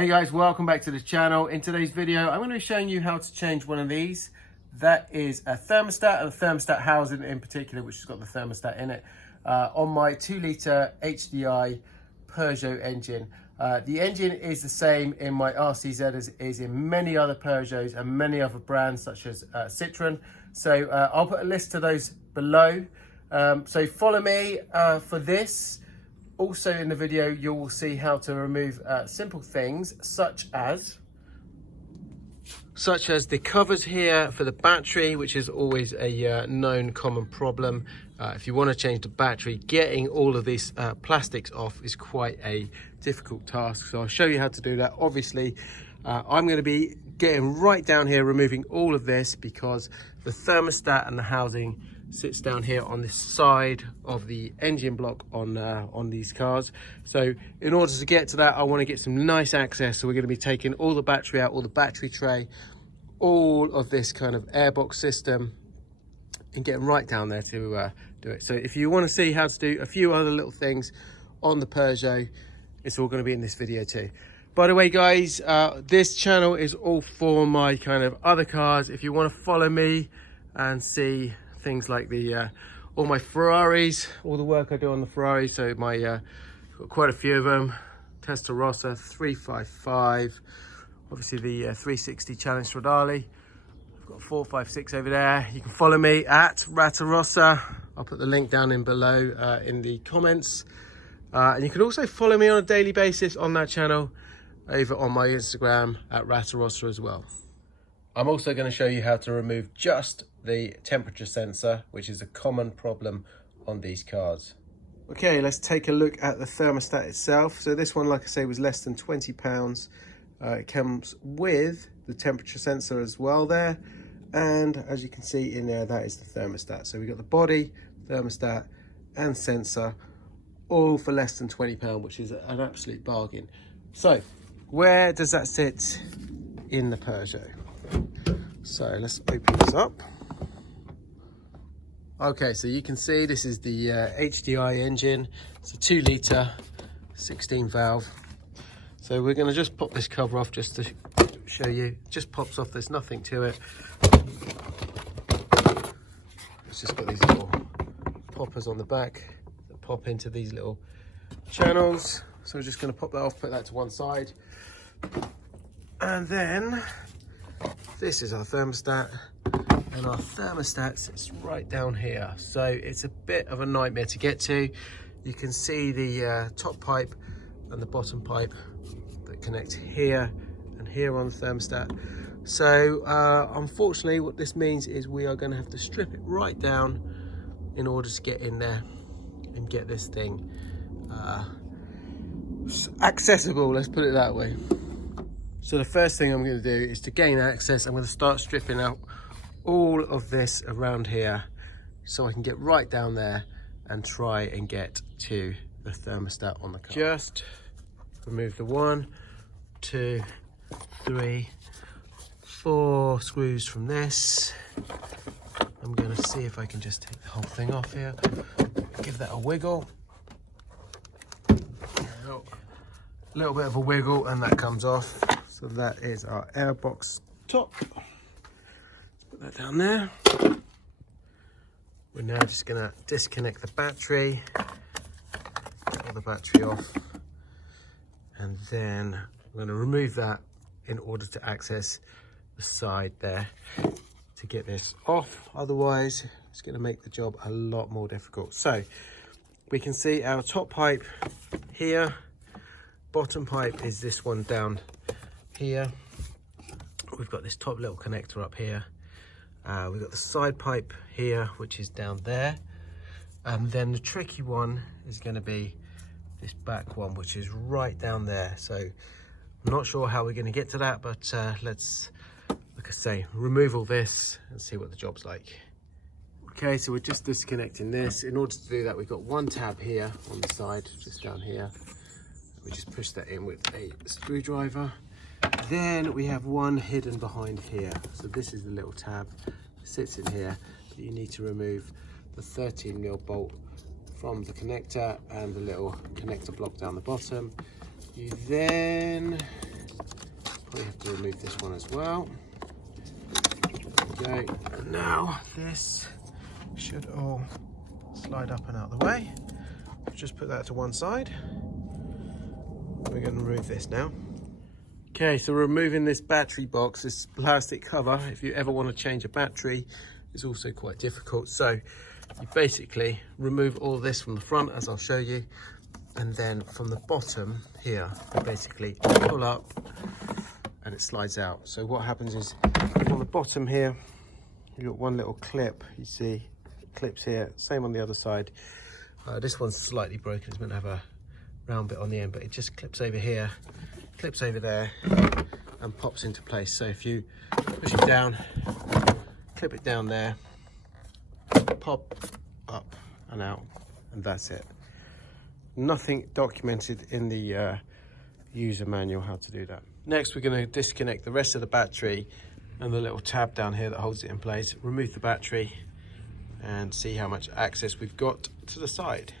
Hey guys, welcome back to the channel. In today's video, I'm going to be showing you how to change one of these. That is a thermostat, and a thermostat housing in particular, which has got the thermostat in it, on my 2-litre HDI Peugeot engine. The engine is the same in my RCZ as it is in many other Peugeots and many other brands such as Citroën. So I'll put a list of those below. So follow me for this. Also in the video, you will see how to remove simple things such as the covers here for the battery, which is always a known common problem. If you want to change the battery, getting all of these plastics off is quite a difficult task. So I'll show you how to do that. Obviously, I'm going to be getting right down here, removing all of this because the thermostat and the housing sits down here on this side of the engine block on these cars. So in order to get to that, I want to get some nice access. So we're going to be taking all the battery out, all the battery tray, all of this kind of airbox system, and getting right down there to do it. So if you want to see how to do a few other little things on the Peugeot, it's all going to be in this video too. By the way, guys, this channel is all for my kind of other cars. If you want to follow me and see things like the all my Ferraris, all the work I do on the Ferraris. So my got quite a few of them. Testarossa 355, obviously the 360 Challenge Stradale. I've got 456 over there. You can follow me at Rattarossa. I'll put the link down in below in the comments, and you can also follow me on a daily basis on that channel over on my Instagram at Rattarossa as well. I'm also going to show you how to remove just the temperature sensor, which is a common problem on these cars. Okay, let's take a look at the thermostat itself. So this one, like I say, was less than £20. It comes with the temperature sensor as well there. And as you can see in there, that is the thermostat. So we've got the body, thermostat and sensor, all for less than £20, which is an absolute bargain. So where does that sit in the Peugeot? So let's open this up. Okay, so you can see this is the HDI engine. It's a 2-litre 16 valve. So we're going to just pop this cover off just to show you. It just pops off, there's nothing to it. It's just got these little poppers on the back that pop into these little channels. So we're just going to pop that off, put that to one side. And then this is our thermostat, and our thermostat sits right down here. So it's a bit of a nightmare to get to. You can see the top pipe and the bottom pipe that connect here and here on the thermostat. So unfortunately, what this means is we are going to have to strip it right down in order to get in there and get this thing accessible, let's put it that way. So the first thing I'm going to do is to gain access, I'm going to start stripping out all of this around here so I can get right down there and try and get to the thermostat on the car. Just remove the 1, 2, 3, 4 screws from this. I'm going to see if I can just take the whole thing off here. Give that a wiggle. A little bit of a wiggle and that comes off. So that is our airbox top. Put that down there. We're now just going to disconnect the battery, get all the battery off, and then I'm going to remove that in order to access the side there to get this off. Otherwise, it's going to make the job a lot more difficult. So we can see our top pipe here. Bottom pipe is this one down here. We've got this top little connector up here. We've got the side pipe here, which is down there. And then the tricky one is going to be this back one, which is right down there. So I'm not sure how we're going to get to that, but let's, like I say, remove all this and see what the job's like. Okay, so we're just disconnecting this. In order to do that, we've got one tab here on the side, just down here. We just push that in with a screwdriver. Then we have one hidden behind here. So this is the little tab that sits in here, but you need to remove the 13mm bolt from the connector and the little connector block down the bottom. You then remove this one as well. There we go. And now this should all slide up and out of the way. Just put that to one side. We're going to remove this now. Okay, so removing this battery box, this plastic cover, if you ever want to change a battery, is also quite difficult. So you basically remove all this from the front, as I'll show you, and then from the bottom here, you basically pull up and it slides out. So what happens is on the bottom here, you've got one little clip, you see, clips here, same on the other side. This one's slightly broken, it's meant to have a round bit on the end, but it just clips over here, clips over there, and pops into place. So if you push it down, clip it down there, pop up and out, and that's it. Nothing documented in the user manual how to do that. Next, we're going to disconnect the rest of the battery and the little tab down here that holds it in place, remove the battery, and see how much access we've got to the side.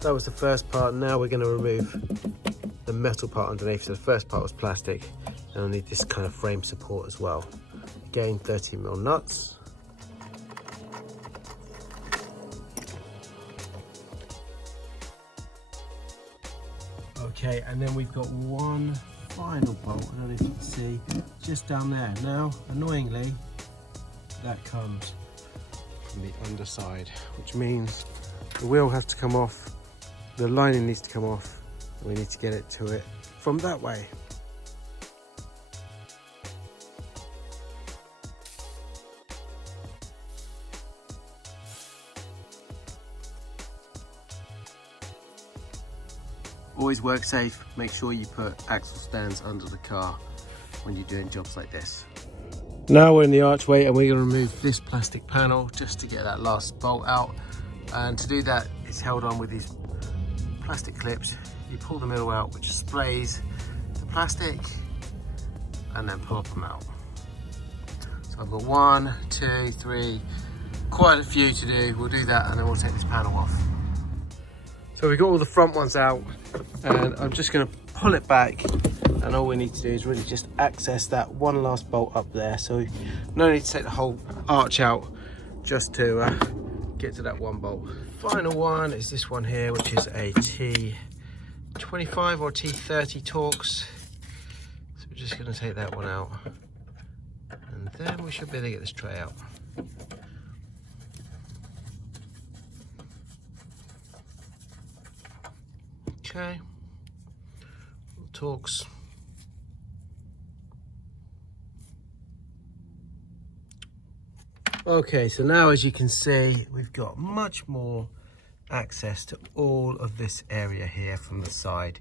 That was the first part. Now we're going to remove the metal part underneath. So the first part was plastic, and I'll need this kind of frame support as well. Again, 13mm nuts. Okay, and then we've got one final bolt, I don't know if you can see, just down there. Now, annoyingly, that comes from the underside, which means the wheel has to come off. The lining needs to come off, and we need to get it to it from that way. Always work safe, make sure you put axle stands under the car when you're doing jobs like this. Now we're in the archway and we're going to remove this plastic panel just to get that last bolt out, and to do that it's held on with these plastic clips. You pull the middle out, which sprays the plastic, and then pull them out. So I've got 1, 2, 3, quite a few to do. We'll do that and then we'll take this panel off. So we've got all the front ones out, and I'm just going to pull it back, and all we need to do is really just access that one last bolt up there. So no need to take the whole arch out, just to get to that one bolt. Final one is this one here, which is a T25 or T30 Torx. So we're just going to take that one out, and then we should be able to get this tray out. Okay, Torx. Okay, so now as you can see, we've got much more access to all of this area here from the side.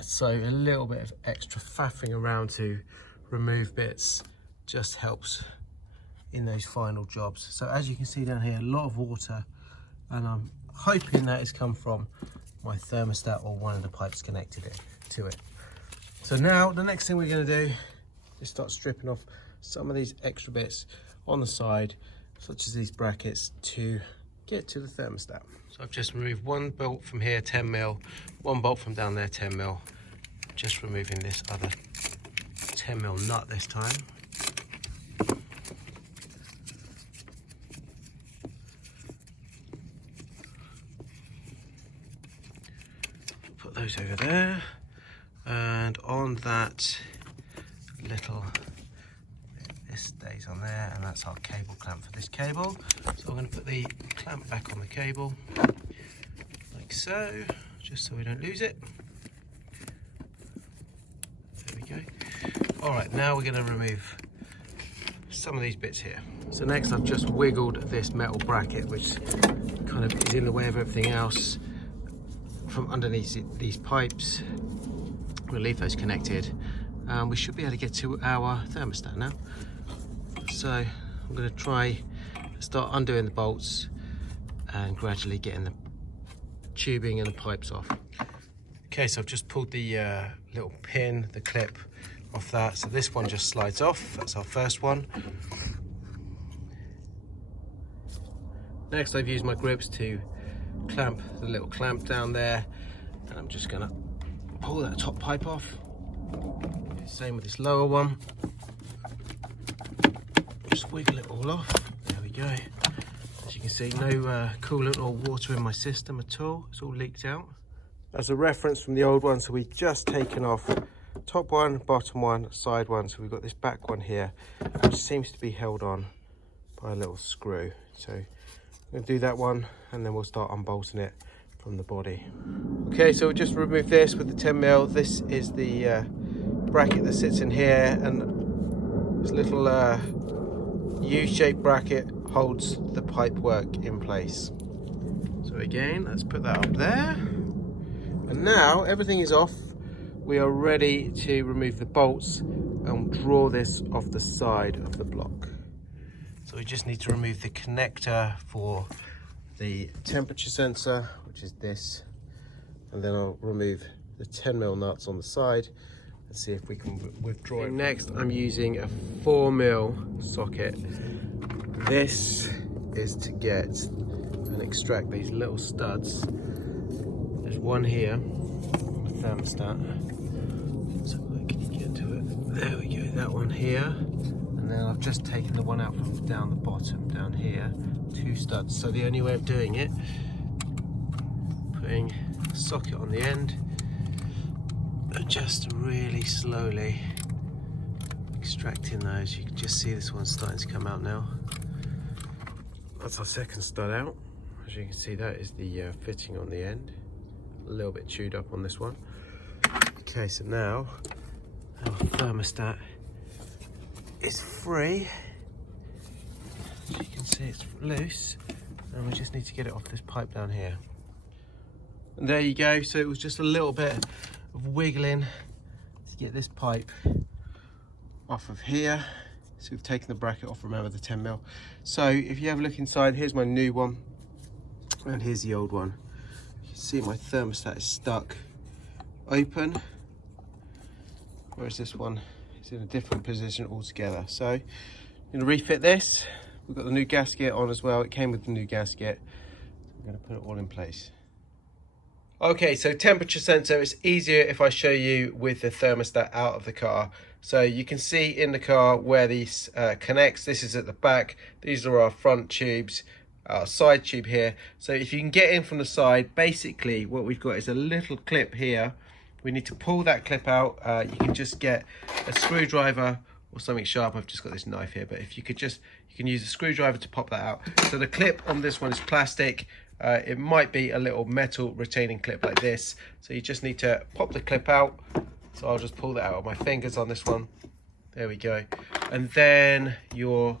So a little bit of extra faffing around to remove bits just helps in those final jobs. So as you can see down here, a lot of water, and I'm hoping that has come from my thermostat or one of the pipes connected to it. So now the next thing we're going to do is start stripping off some of these extra bits on the side, such as these brackets, to get to the thermostat. So I've just removed one bolt from here, 10mm, one bolt from down there, 10mm. Just removing this other 10mm nut this time. Put those over there, and on that little, this stays on there, and that's our cable clamp for this cable. So I'm going to put the clamp back on the cable like so, just so we don't lose it. There we go. All right, now we're going to remove some of these bits here. So next I've just wiggled this metal bracket, which kind of is in the way of everything else, from underneath these pipes. We'll leave those connected. We should be able to get to our thermostat now. So I'm going to try start undoing the bolts and gradually getting the tubing and the pipes off. Okay, so I've just pulled the little pin, the clip off that. So this one just slides off. That's our first one. Next I've used my grips to clamp the little clamp down there, and I'm just going to pull that top pipe off. Same with this lower one. Just wiggle it all off. There we go. As you can see, no coolant or water in my system at all. It's all leaked out. As a reference from the old one, so we've just taken off top one, bottom one, side one. So we've got this back one here, which seems to be held on by a little screw. So I'm going to do that one, and then we'll start unbolting it from the body. Okay, so we'll just remove this with the 10mm. This is the bracket that sits in here, and this little U-shaped bracket holds the pipe work in place. So again, let's put that up there. And now everything is off. We are ready to remove the bolts and draw this off the side of the block. So we just need to remove the connector for the temperature sensor, which is this, and then I'll remove the 10mm nuts on the side and see if we can withdraw it. Next, I'm using a 4mm socket. This is to get and extract these little studs. There's one here, the thermostat. So can you get to it? There we go, that one here. And then I've just taken the one out from down the bottom, down here, 2 studs. So the only way of doing it, putting a socket on the end, and just really slowly extracting those. You can just see this one's starting to come out now. That's our second stud out. As you can see, that is the fitting on the end. A little bit chewed up on this one. Okay, so now our thermostat is free. As you can see, it's loose, and we just need to get it off this pipe down here. And there you go. So it was just a little bit of wiggling to get this pipe off of here. So we've taken the bracket off, remember the 10mm. So if you have a look inside, here's my new one, and here's the old one. You can see my thermostat is stuck open, whereas this one is in a different position altogether. So I'm going to refit this. We've got the new gasket on as well. It came with the new gasket. I'm going to put it all in place. Okay, so temperature sensor, it's easier if I show you with the thermostat out of the car. So you can see in the car where these connects. This is at the back. These are our front tubes, our side tube here. So if you can get in from the side, basically what we've got is a little clip here. We need to pull that clip out. You can just get a screwdriver or something sharp. I've just got this knife here, but if you could just, you can use a screwdriver to pop that out. So the clip on this one is plastic. It might be a little metal retaining clip like this. So you just need to pop the clip out. So I'll just pull that out with my fingers on this one. There we go. And then your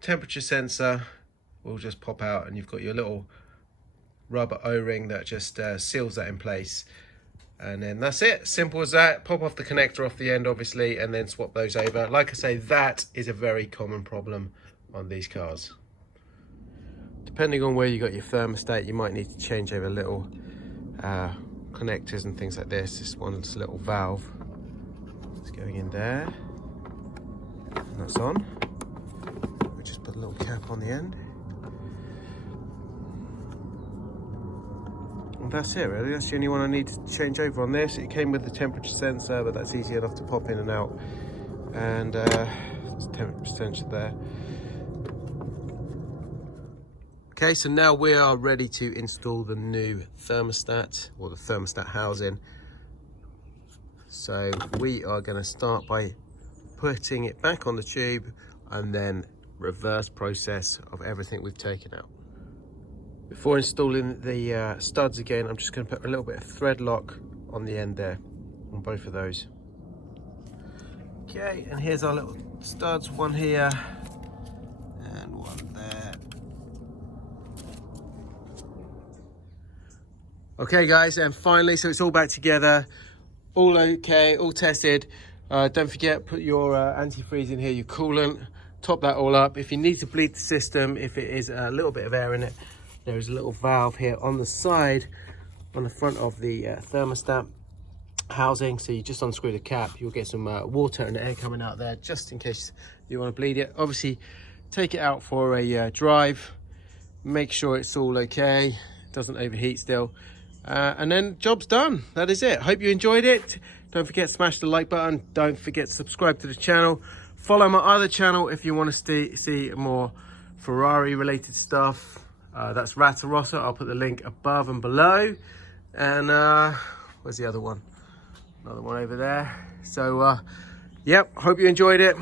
temperature sensor will just pop out, and you've got your little rubber O-ring that just seals that in place. And then that's it, simple as that. Pop off the connector off the end, obviously, and then swap those over. Like I say, that is a very common problem on these cars. Depending on where you got your thermostat, you might need to change over little connectors and things like this. This one's a little valve. It's going in there, and that's on. We just put a little cap on the end. And that's it really, that's the only one I need to change over on this. It came with the temperature sensor, but that's easy enough to pop in and out. And there's temperature sensor there. Okay, so now we are ready to install the new thermostat, or the thermostat housing. So we are going to start by putting it back on the tube, and then reverse process of everything we've taken out. Before installing the studs again, I'm just going to put a little bit of thread lock on the end there, on both of those. Okay, and here's our little studs, one here and one there. Okay guys, and finally, so it's all back together, all okay, all tested. Don't forget, put your antifreeze in here, your coolant, top that all up. If you need to bleed the system, if it is a little bit of air in it, there is a little valve here on the side, on the front of the thermostat housing. So you just unscrew the cap, you'll get some water and air coming out there, just in case you want to bleed it. Obviously, take it out for a drive, make sure it's all okay, doesn't overheat still. And then job's done. That is it. Hope you enjoyed it. Don't forget to smash the like button. Don't forget to subscribe to the channel. Follow my other channel if you want to see more Ferrari related stuff. That's Rata Rossa. I'll put the link above and below. And where's the other one? Another one over there. So yep, hope you enjoyed it.